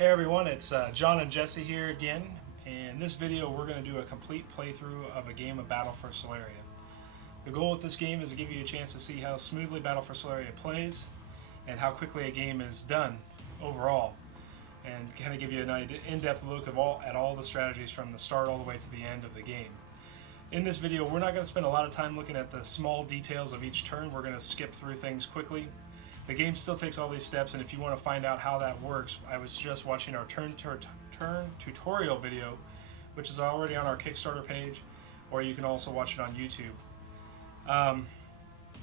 Hey everyone, it's John and Jesse here again. In this video we're going to do a complete playthrough of a game of Battle for Sularia. The goal with this game is to give you a chance to see how smoothly Battle for Sularia plays and how quickly a game is done overall, and kind of give you an in-depth look at all the strategies from the start all the way to the end of the game. In this video we're not going to spend a lot of time looking at the small details of each turn. We're going to skip through things quickly. The game still takes all these steps, and if you want to find out how that works, I was just watching our turn tutorial video, which is already on our Kickstarter page, or you can also watch it on YouTube.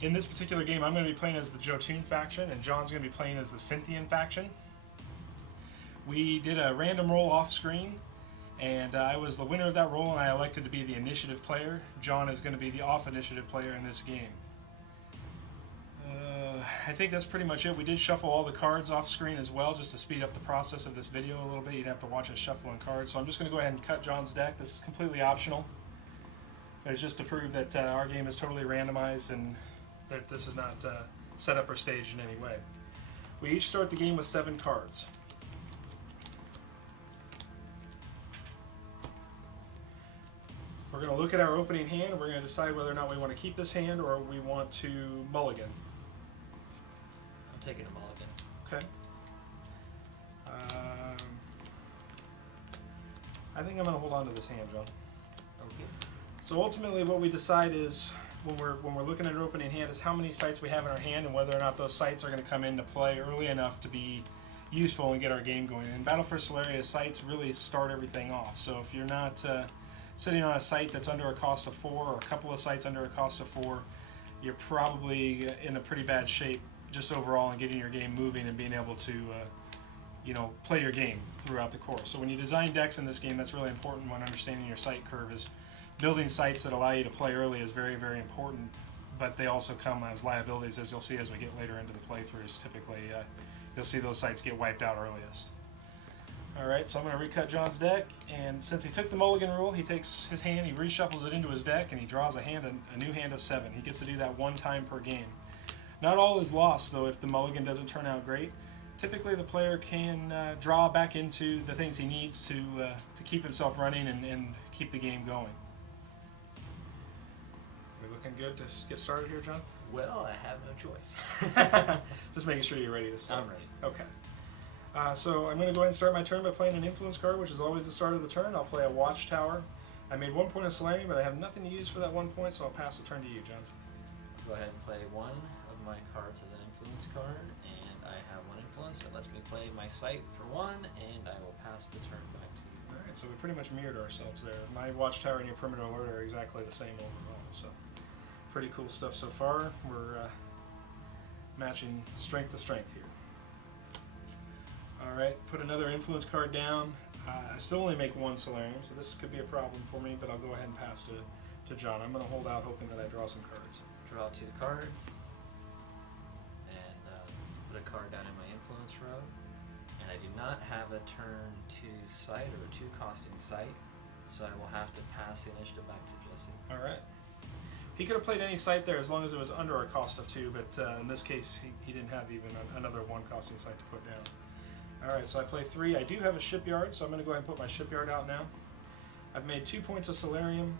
In this particular game, I'm going to be playing as the Jotun faction, and John's going to be playing as the Scythian faction. We did a random roll off screen, and I was the winner of that roll, and I elected to be the initiative player. John is going to be the off initiative player in this game. I think that's pretty much it. We did shuffle all the cards off screen as well, just to speed up the process of this video a little bit. You'd have to watch us shuffling cards. So I'm just going to go ahead and cut John's deck. This is completely optional. But it's just to prove that our game is totally randomized and that this is not set up or staged in any way. We each start the game with 7 cards. We're going to look at our opening hand, and we're going to decide whether or not we want to keep this hand or we want to mulligan. I'm taking a mulligan. Okay. I think I'm going to hold on to this hand, John. Okay. So ultimately what we decide is, when we're looking at an opening hand, is how many sites we have in our hand and whether or not those sites are going to come into play early enough to be useful and get our game going. In Battle for Sularia, sites really start everything off. So if you're not sitting on a site that's under a cost of 4, or a couple of sites under a cost of 4, you're probably in a pretty bad shape just overall in getting your game moving and being able to play your game throughout the course. So when you design decks in this game, that's really important when understanding your site curve. Is building sites that allow you to play early is very, very important, but they also come as liabilities, as you'll see as we get later into the playthroughs. Typically you'll see those sites get wiped out earliest. Alright, so I'm going to recut John's deck, and since he took the mulligan rule, he takes his hand, he reshuffles it into his deck, and he draws a new hand of 7. He gets to do that 1 time per game. Not all is lost, though, if the mulligan doesn't turn out great. Typically the player can draw back into the things he needs to keep himself running and keep the game going. We looking good to get started here, John? Well, I have no choice. Just making sure you're ready to start. I'm ready. Okay. So I'm going to go ahead and start my turn by playing an influence card, which is always the start of the turn. I'll play a Watchtower. I made 1 point of Sularia, but I have nothing to use for that 1 point, so I'll pass the turn to you, John. Go ahead and play 1 of my cards as an influence card, and I have 1 influence that lets me play my site for 1, and I will pass the turn back to you. Alright, so we pretty much mirrored ourselves there. My Watchtower and your Perimeter Alert are exactly the same overall, so pretty cool stuff so far. We're matching strength to strength here. Alright, put another influence card down. I still only make 1 Solarium, so this could be a problem for me, but I'll go ahead and pass to John. I'm going to hold out hoping that I draw some cards. Draw 2 cards, and put a card down in my influence row. And I do not have a turn 2 site, or a 2 costing site, so I will have to pass the initiative back to Jesse. Alright. He could have played any site there as long as it was under a cost of 2, but in this case he didn't have even another 1 costing site to put down. Alright, so I play 3. I do have a shipyard, so I'm going to go ahead and put my shipyard out now. I've made 2 points of Solarium,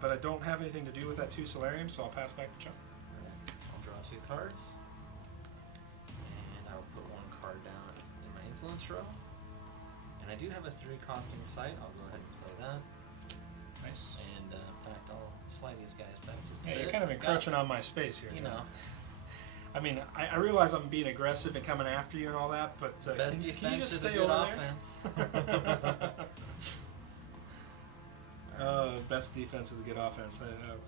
but I don't have anything to do with that 2 Solarium, so I'll pass back to John. Alright, I'll draw 2 cards, and I will put 1 card down in my influence row. And I do have a 3 costing site. I'll go ahead and play that. Nice. And in fact, I'll slide these guys back just a bit. Yeah, you're kind of encroaching on my space here, John. You know. I mean, I realize I'm being aggressive and coming after you and all that, but Best can defense you just is stay a good over offense. there? Best defense is a good offense.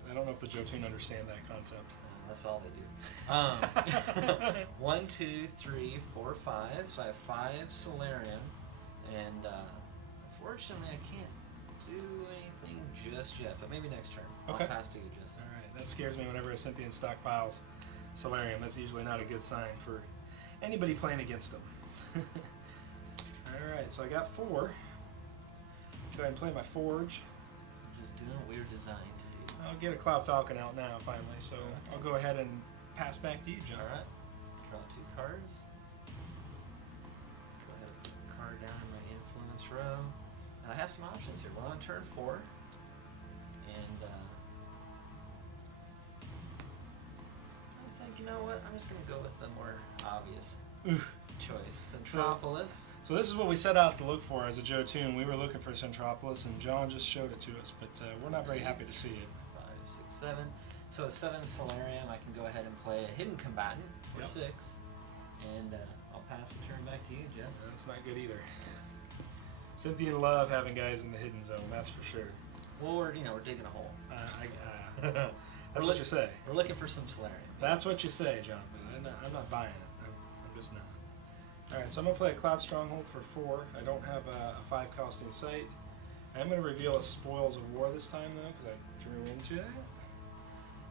I don't know if the Jotun understand that concept. That's all they do. 1, 2, 3, 4, 5. So I have 5 Solarium, and unfortunately I can't do anything just yet, but maybe next turn. Okay. I'll pass to you, Jesse. Alright, that scares me whenever a Scythian stockpiles Solarium. That's usually not a good sign for anybody playing against them. Alright, so I got 4. Go ahead and play my Forge. I'm just doing what we were designed to do. I'll get a Cloud Falcon out now finally, so I'll go ahead and pass back to you, John. Alright. Draw 2 cards. Go ahead and put a card down influence row. And I have some options here. We're on turn 4. And I think, you know what? I'm just going to go with the more obvious choice. Centropolis. So this is what we set out to look for as a Joe Toon. We were looking for Centropolis, and John just showed it to us, but we're not very happy to see it. 5, 6, 7. So a 7 Solarium, I can go ahead and play a hidden combatant for 6. And I'll pass the turn back to you, Jess. That's not good either. Cynthia love having guys in the hidden zone, that's for sure. Well, we're digging a hole. That's what you say. We're looking for some Solarium. That's what you say, John, but I'm not buying it. I'm just not. Alright, so I'm going to play a Cloud Stronghold for 4. I don't have a 5 costing site. I'm going to reveal a Spoils of War this time, though, because I drew into that.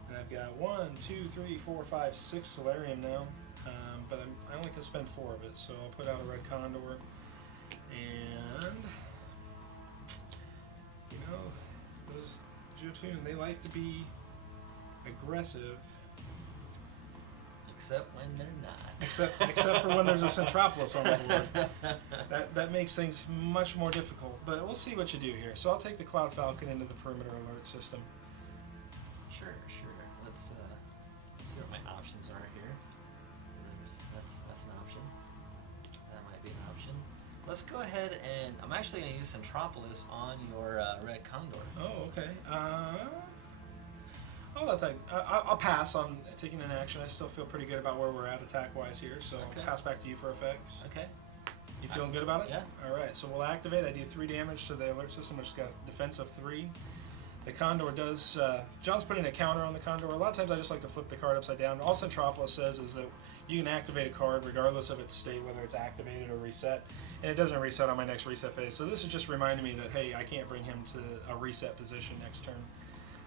And I've got 1, 2, 3, 4, 5, 6 Solarium now. But I only can spend 4 of it, so I'll put out a Red Condor. And, you know, those Jotun, they like to be aggressive. Except when they're not. Except for when there's a Centropolis on the board. That makes things much more difficult. But we'll see what you do here. So I'll take the Cloud Falcon into the perimeter alert system. Sure. Let's see what my options are here. So that's an option. That might be an option. Let's go ahead and I'm actually going to use Centropolis on your Red Condor. Oh, okay. I'll pass on taking an action. I still feel pretty good about where we're at attack-wise here, so Okay. I'll pass back to you for effects. Okay. You feeling good about it? Yeah. Alright, so we'll activate. I do 3 damage to the alert system, which has got defense of 3. The Condor does... John's putting a counter on the Condor. A lot of times I just like to flip the card upside down. All Centropolis says is that you can activate a card regardless of its state, whether it's activated or reset. And it doesn't reset on my next reset phase. So this is just reminding me that, hey, I can't bring him to a reset position next turn.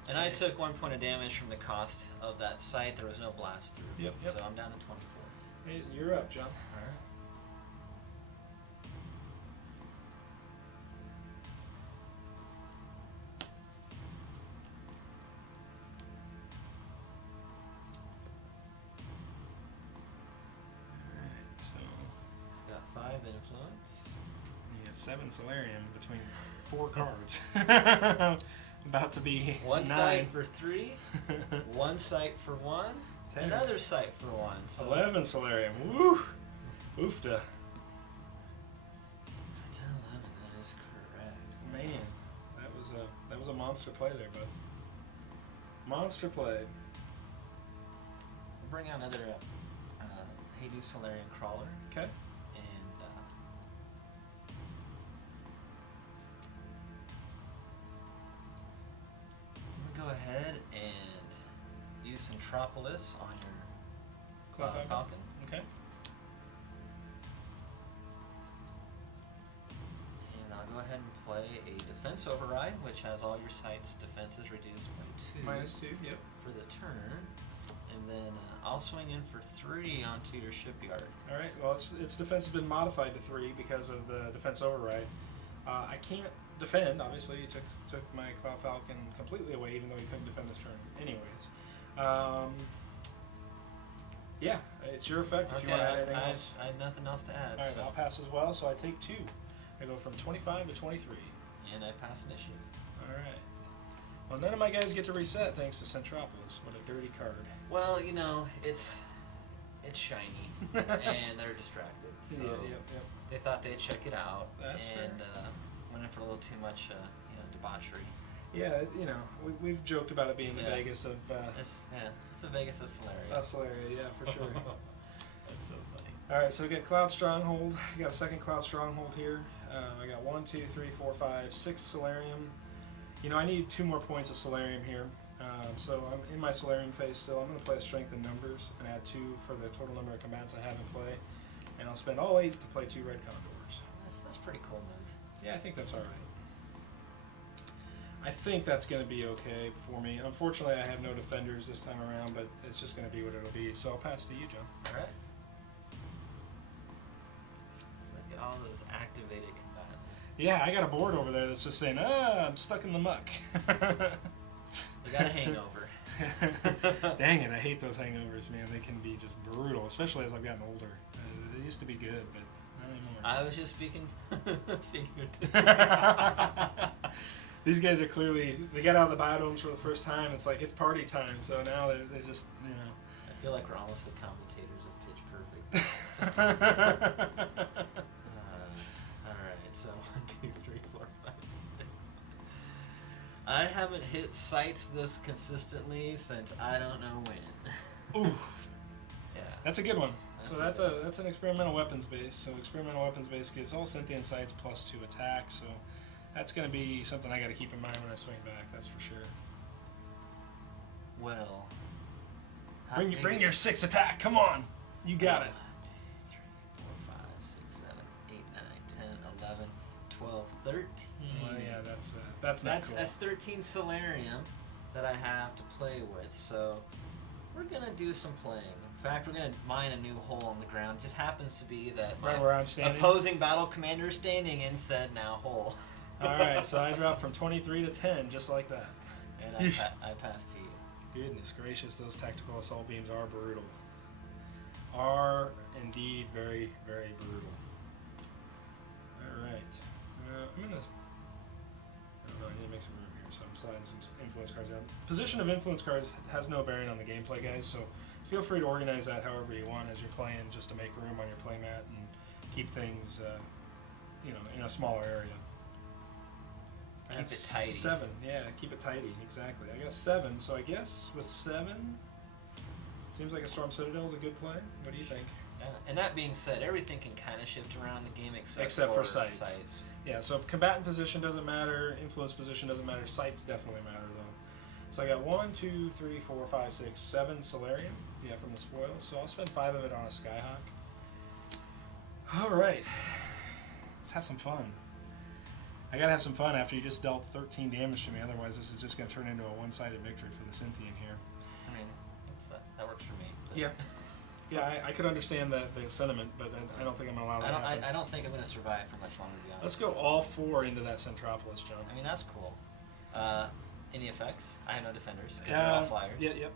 And I took 1 point of damage from the cost of that site. There was no blast through. Yep. So I'm down to 24. Hey, you're up, John. All right. Alright, so Got 5 influence. you got 7 Solarium between 4 cards. About to be 1 9. site for 3. 1 site for 1. 10. Another site for 1. So 11 Solarium. Woo! Oofta. 10, 11. That is correct. Man, that was a monster play there, bud. Monster play. We'll bring out another Hades Solarian Crawler. Okay. And I'm going to go ahead and use Centropolis on your Cloud Falcon. Okay. And I'll go ahead and play a Defense Override, which has all your sites' defenses reduced by 2. -2. Yep. For the turn. And then I'll swing in for 3 onto your Shipyard. All right. Well, its defense has been modified to 3 because of the defense override. I can't defend. Obviously, you took my Cloud Falcon completely away, even though he couldn't defend this turn. Anyways, yeah, it's your effect. If you want to add anything else. I have nothing else to add. All right, So. I'll pass as well. So I take 2. I go from 25 to 23. And I pass initiative. All right. Well, none of my guys get to reset thanks to Centropolis. What a dirty card. Well, you know, it's shiny, and they're distracted. So Yep. they thought they'd check it out, That's and fair. went in for a little too much, debauchery. Yeah, you know, we've joked about it being the Yeah. Vegas of It's the Vegas of Sularia. Sularia, yeah, for sure. That's so funny. All right, so we got Cloud Stronghold. We got a second Cloud Stronghold here. I got 1, 2, 3, 4, 5, 6 Solarium. You know, I need 2 more points of Solarium here. So I'm in my Solarium phase still. I'm going to play a Strength in Numbers and add 2 for the total number of combatants I have in play. And I'll spend all 8 to play 2 Red Condors. That's a pretty cool move. Yeah, I think that's all right. I think that's going to be okay for me. Unfortunately, I have no defenders this time around, but it's just going to be what it'll be. So I'll pass to you, John. All right. Look at all those activated combatants. Yeah, I got a board over there that's just saying, I'm stuck in the muck. They got a hangover. Dang it, I hate those hangovers, man. They can be just brutal, especially as I've gotten older. They used to be good, but not anymore. I was just speaking figuratively. These guys are clearly, they got out of the biodomes for the first time. It's like, it's party time. So now they're just, you know. I feel like we're almost the commentators of Pitch Perfect. Alright, so 1, 2, 3, 4, 5, 6. I haven't hit sights this consistently since I don't know when. Ooh. Yeah. That's a good one. So that's an experimental weapons base. So experimental weapons base gives all sentient sights +2 attack. So that's going to be something I got to keep in mind when I swing back. That's for sure. Well, bring your 6 attack. Come on, you got it. 1, 2, 3, 4, 5, 6, 7, 8, 9, 10, 11, 12, 13. Well, yeah, that's not cool. That's 13 Solarium that I have to play with. So we're gonna do some playing. In fact, we're gonna mine a new hole in the ground. It just happens to be that Right where I'm standing. opposing battle commander is standing in said now hole. All right, so I dropped from 23 to 10, just like that. And I passed to you. Goodness gracious, those tactical assault beams are brutal. Are indeed very, very brutal. All right, I'm gonna. I don't know. I need to make some room here, so I'm sliding some influence cards out. Position of influence cards has no bearing on the gameplay, guys. So feel free to organize that however you want as you're playing, just to make room on your playmat and keep things, you know, in a smaller area. Keep it tidy. 7, yeah, keep it tidy, exactly. I got 7, so I guess with 7, seems like a Storm Citadel is a good play. What do you think? Yeah. And that being said, everything can kind of shift around the game except for sights. Yeah, so combatant position doesn't matter, influence position doesn't matter, sights definitely matter though. So I got 1, 2, 3, 4, 5, 6, 7 Solarium, yeah, from the spoils. So I'll spend 5 of it on a Skyhawk. All right, let's have some fun. I gotta have some fun after you just dealt 13 damage to me. Otherwise, this is just gonna turn into a one-sided victory for the Synthian here. I mean, that works for me. But Yeah, yeah, I could understand the sentiment, but I don't think I'm gonna allow that. I don't think I'm gonna survive for much longer, to be honest. Let's go all 4 into that Centropolis, John. I mean, that's cool. Any effects? I have no defenders because they're all flyers. Yeah, yep.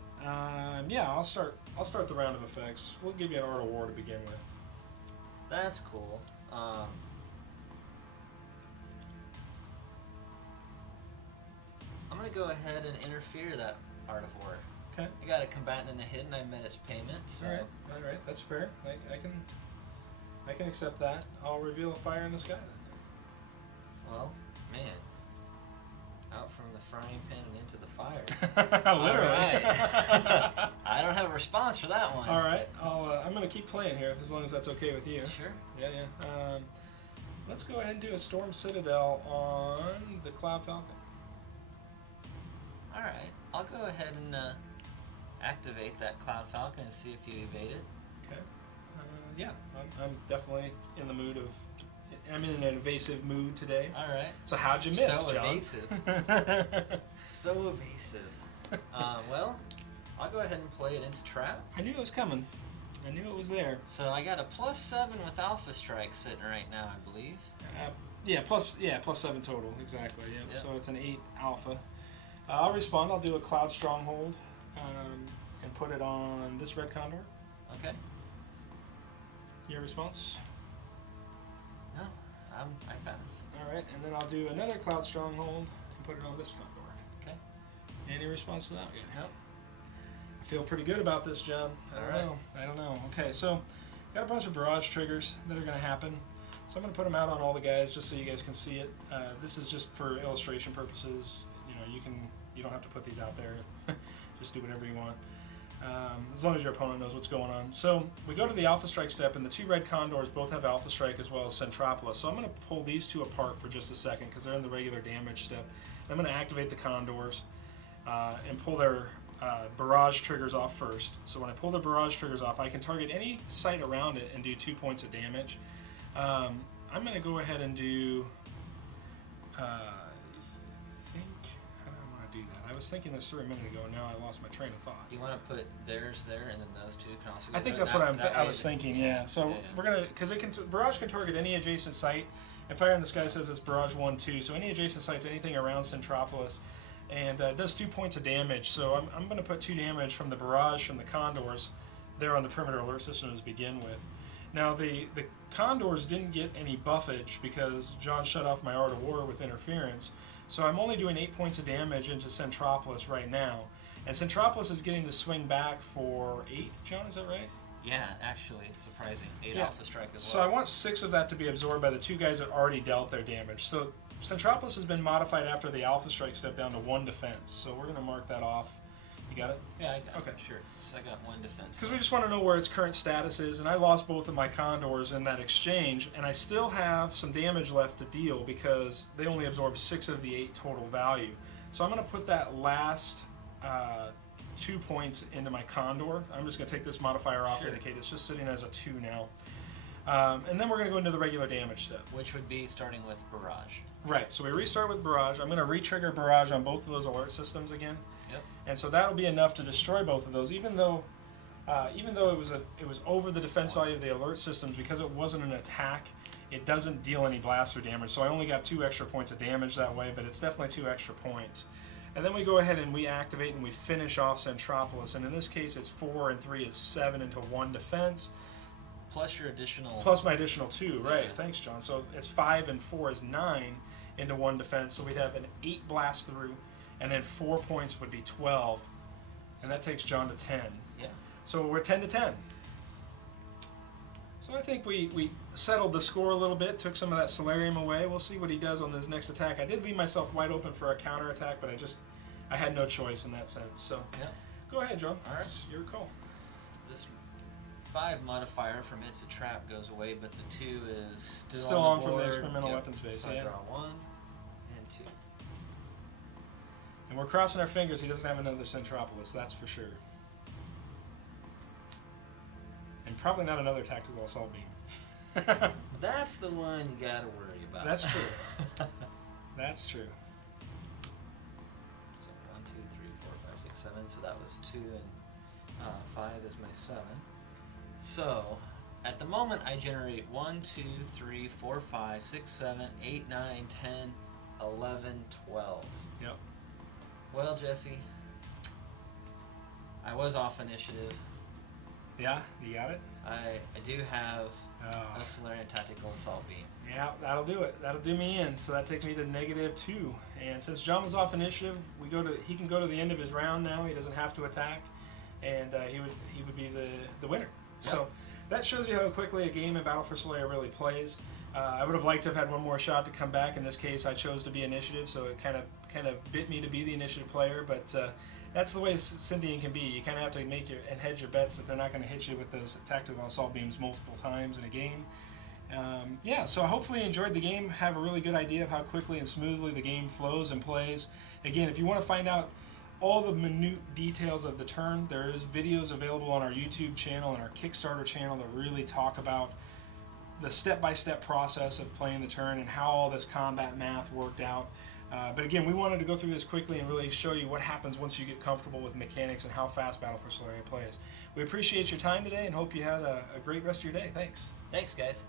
Yeah, I'll start the round of effects. We'll give you an Art of War to begin with. That's cool. I'm gonna go ahead and interfere that Art of War. Okay. I got a combatant in the hidden. I met its payment. So. All right, that's fair. I can accept that. I'll reveal a fire in the sky then. Well, man, out from the frying pan and into the fire. Literally. All right. I don't have a response for that one. All right, I'm gonna keep playing here as long as that's okay with you. Sure. Yeah, yeah. Let's go ahead and do a Storm Citadel on the Cloud Falcon. All right, I'll go ahead and activate that Cloud Falcon and see if you evade it. Okay. Yeah, I'm definitely in the mood of. I'm in an evasive mood today. All right. So how'd you miss, so John? Evasive. So evasive. Well, I'll go ahead and play it into trap. I knew it was coming. I knew it was there. So I got a +7 with Alpha Strike sitting right now, I believe. +7 total, exactly. Yeah. Yep. So it's an 8 alpha. I'll respond. I'll do a Cloud Stronghold and put it on this red condor. Okay. Your response? No, I pass. All right, and then I'll do another Cloud Stronghold and put it on this condor. Okay. Any response to that? Nope. I feel pretty good about this, John. I don't know. Okay, so got a bunch of barrage triggers that are going to happen. So I'm going to put them out on all the guys just so you guys can see it. This is just for illustration purposes. You know, you don't have to put these out there. Just do whatever you want. As long as your opponent knows what's going on. So we go to the Alpha Strike step, and the 2 red condors both have Alpha Strike as well as Centropolis. So I'm going to pull these 2 apart for just a second because they're in the regular damage step. I'm going to activate the condors and pull their barrage triggers off first. So when I pull the barrage triggers off, I can target any site around it and do 2 points of damage. I'm going to go ahead and do... I was thinking this through a minute ago, and now I lost my train of thought. You want to put theirs there, and then those 2 can also go I think there? that's what I was thinking, yeah. So we're going to, because barrage can target any adjacent site, and Fire in the Sky says it's barrage 1, 2, so any adjacent sites, anything around Centropolis, and it does 2 points of damage. So I'm going to put 2 damage from the barrage from the condors there on the perimeter alert system to begin with. Now the Condors didn't get any buffage because John shut off my Art of War with interference, so I'm only doing 8 points of damage into Centropolis right now. And Centropolis is getting to swing back for 8, John, is that right? Yeah, actually, surprising. 8 Yeah. Alpha Strike as So well. I want 6 of that to be absorbed by the 2 guys that already dealt their damage. So Centropolis has been modified after the Alpha Strike step down to 1 defense. So we're going to mark that off. You got it? Yeah, I got Okay. it. Sure. So I got 1 defense. Because we just want to know where its current status is, and I lost both of my Condors in that exchange, and I still have some damage left to deal because they only absorb 6 of the 8 total value. So I'm going to put that last 2 points into my Condor. I'm just going to take this modifier off to Sure. indicate it's just sitting as a 2 now. And then we're going to go into the regular damage step. Which would be starting with Barrage. Right, so we restart with Barrage. I'm going to re-trigger Barrage on both of those alert systems again. Yep. And so that'll be enough to destroy both of those, even though it was over the defense value of the alert systems because it wasn't an attack. It doesn't deal any blaster damage, so I only got 2 extra points of damage that way, but it's definitely 2 extra points. And then we go ahead and we activate and we finish off Centropolis, and in this case it's 4 and 3 is 7 into 1 defense. Plus your additional... Plus my additional 2, right? Yeah. Thanks, John. So it's 5 and 4 is 9 into 1 defense, so we'd have an 8 blast through, and then 4 points would be 12, and that takes John to 10. Yeah. So we're 10 to 10. So I think we settled the score a little bit, took some of that Solarium away. We'll see what he does on his next attack. I did leave myself wide open for a counter attack, but I had no choice in that sense. So Yeah. go ahead, John. All right. It's your call. This 5 modifier from It's a Trap goes away, but the 2 is Still on on the from the board. experimental Yep. weapons base, So I yeah. draw 1 and 2. And we're crossing our fingers he doesn't have another Centropolis, that's for sure. And probably not another tactical assault beam. That's the one you gotta worry about. That's true. That's true. So 1, 2, 3, 4, 5, 6, 7. So that was 2 and 5 is my 7. So at the moment I generate 1, 2, 3, 4, 5, 6, 7, 8, 9, 10, 11, 12. Yep. Well, Jesse, I was off initiative. Yeah, you got it? I do have Oh. a Solarian Tactical Assault Beam. Yeah, that'll do it. That'll do me in. So that takes me to -2. And since John was off initiative, he can go to the end of his round now. He doesn't have to attack, and he would be the winner. Yep. So that shows you how quickly a game in Battle for Solaria really plays. I would have liked to have had one more shot to come back. In this case, I chose to be initiative, so it kind of bit me to be the initiative player. But that's the way Scythian can be. You kind of have to make and hedge your bets that they're not going to hit you with those tactical assault beams multiple times in a game. Yeah, so hopefully you enjoyed the game, have a really good idea of how quickly and smoothly the game flows and plays. Again, if you want to find out all the minute details of the turn, there is videos available on our YouTube channel and our Kickstarter channel that really talk about the step-by-step process of playing the turn and how all this combat math worked out. But again, we wanted to go through this quickly and really show you what happens once you get comfortable with mechanics and how fast Battle for Solaria plays. We appreciate your time today and hope you had a great rest of your day. Thanks. Thanks, guys.